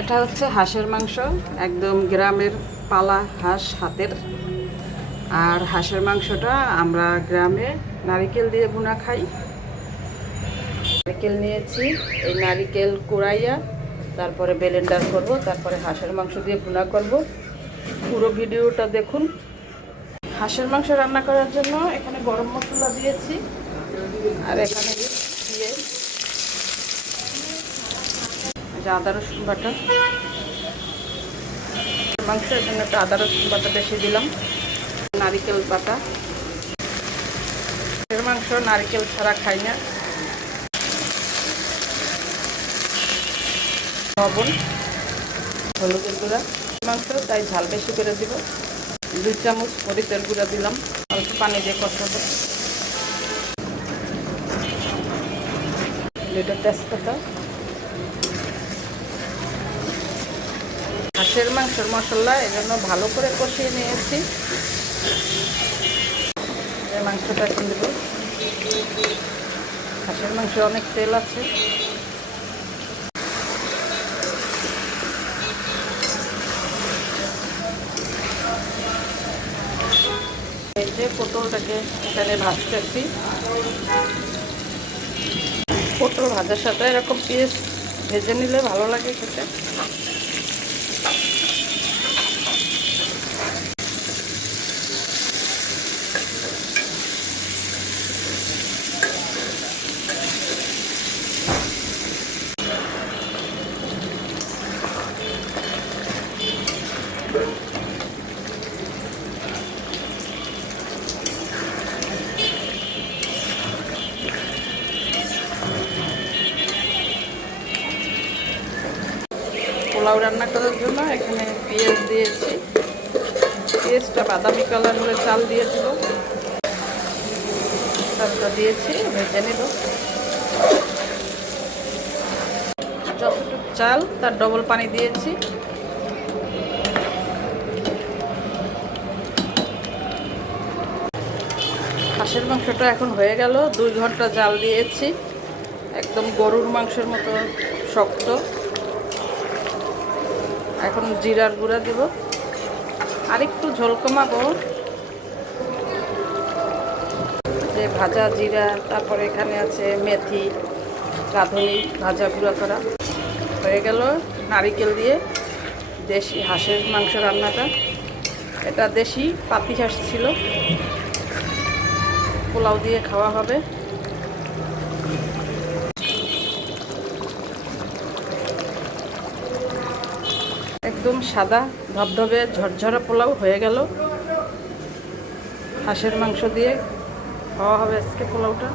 এটা হচ্ছে হাঁসের মাংস, একদম গ্রামের পালা হাঁস হাতের। আর হাঁসের মাংসটা আমরা গ্রামে নারিকেল দিয়ে ভুনা খাই। নারিকেল নিয়েছি, এই নারিকেল কুড়াইয়া তারপরে ব্লেন্ডার করব, তারপরে হাঁসের মাংস দিয়ে ভুনা করব। পুরো ভিডিওটা দেখুন। হাঁসের মাংস রান্না করার জন্য এখানে গরম মশলা দিয়েছি, আর এখানে দিয়ে আদা রসুন বাটা। মাংসের জন্য একটা আদা রসুন বাটা বেশি দিলাম। নারিকেল বাটা, হাঁসের মাংস নারিকেল ছাড়া খাই না। লবণ, হলুদের গুঁড়া, মাংস তাই ঝাল বেশি করে দিব। 2 চামচ মরিচের গুঁড়া দিলাম, অল্প পানি দিয়ে কষাবো। 2টা তেজপাতা। হাঁসের মাংসের মশলা এজন্য ভালো করে কষিয়ে নিয়েছি। মাংসটা কিনব। হাঁসের মাংসে অনেক তেল আছে। এই যে পটলটাকে এখানে ভাজতেছি। পটল ভাজার সাথে এরকম পেঁয়াজ ভেজে নিলে ভালো লাগে খেতে। পোলাও রান্না করার জন্য এখানে পেঁয়াজ দিয়েছি। পেঁয়াজটা বাদামি কালার হলে চাল দিয়ে দেব। চালটা দিয়েছি, ভেজে নেব। যতটুকু চাল তার ডবল পানি দিয়েছি। হাঁসের মাংসটা এখন হয়ে গেল। 2 ঘন্টা জাল দিয়েছি, একদম গরুর মাংসের মতো শক্ত। এখন জিরার গুঁড়া দেব, আর একটু ঝোল কমাবো। যে ভাজা জিরা, তারপরে এখানে আছে মেথি, রাঁধুনি ভাজা গুঁড়া করা। হয়ে গেল নারিকেল দিয়ে দেশি হাঁসের মাংস রান্নাটা। এটা দেশি পাতি হাঁস ছিল, পোলাও দিয়ে খাওয়া হবে। একদম সাদা ধবধবে ঝরঝরা পোলাও হয়ে গেল। হাঁসের মাংস দিয়ে খাওয়া হবে আজকে পোলাওটা।